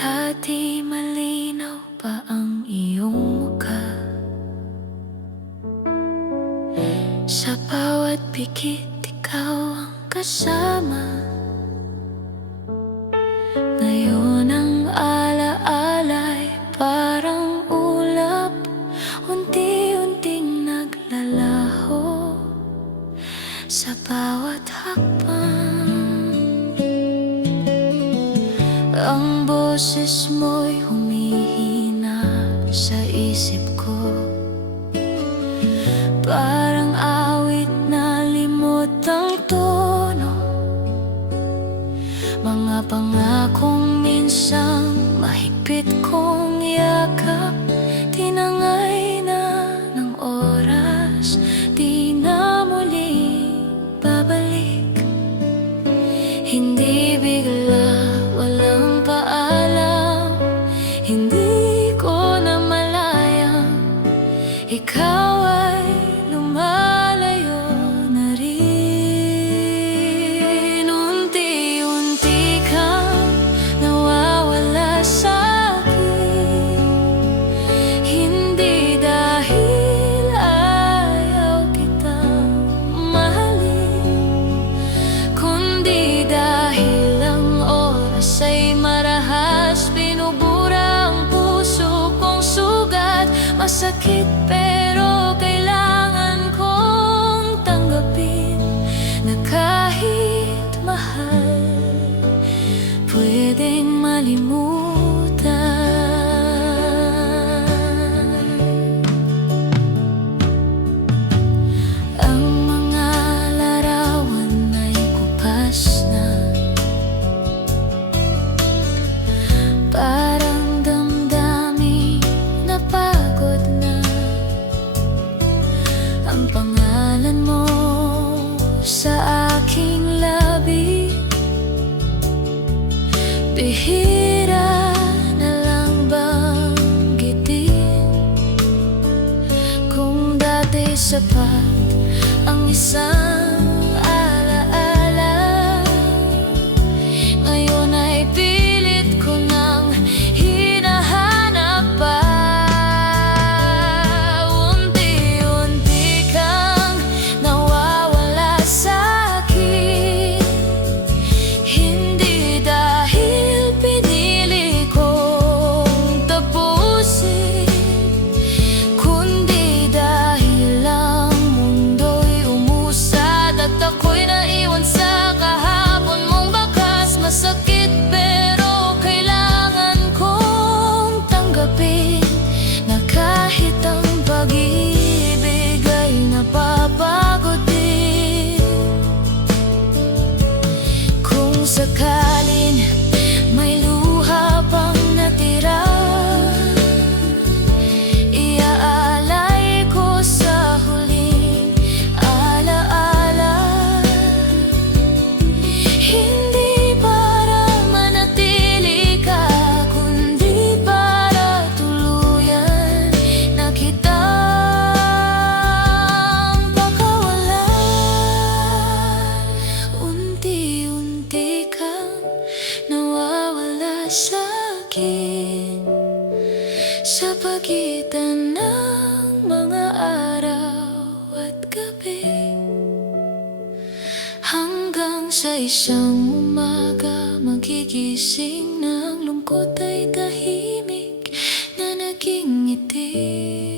Dati malinaw pa ang iyong mukha, sa bawat pikit ikaw ang kasama. Ngayon ang ala-ala'y parang ulap, unti-unting naglalaho sa bawat hakbang. Ang boses mo'y humihina sa isip ko, parang awit na limot ang tono. Mga pangakong minsang mahigpit kong yakap, tinangay na ng oras, di na muling babalik. Hindi bigla, walang paalam, hindi ko na malayang ikaw ay lumalayo na rin. Unti-unti kang nawawala sa'kin, hindi dahil ayaw kitang mahalin, kundi dahil ang oras ay marahas. Binubura ang puso kong sugat, masakit pero kailangan kong tanggapin na kahit mahal, pwedeng malimutan. Ang mga larawan ay kupas na, parang damdamin na pagod na. Ang pangalan mo sa aking labi, bihira na lang banggitin. Kung dati sapat ang isang alaala, ngayon ay pilit ko nang hinahanap pa. Unti-unti kang nawawala sa'kin, hindi dahil pinili kong tapusin, kundi dahil ang mundo'y umusad at ako'y naiwan sa kahapon mong bakas. Masakit pero kailangan kong tanggapin na kahit ang pag-ibig ay napapagod din. Kung sakaling may luha pang natira, iaalay ko sa huling alaala, hindi para manatili ka, kundi para tuluyan na kitang pakawalan. Unti-unti kang nawawala sa'kin, sa pagitan ng mga araw at gabi, hanggang sa isang umaga magigising ng lungkot ay tahimik na naging ngiti.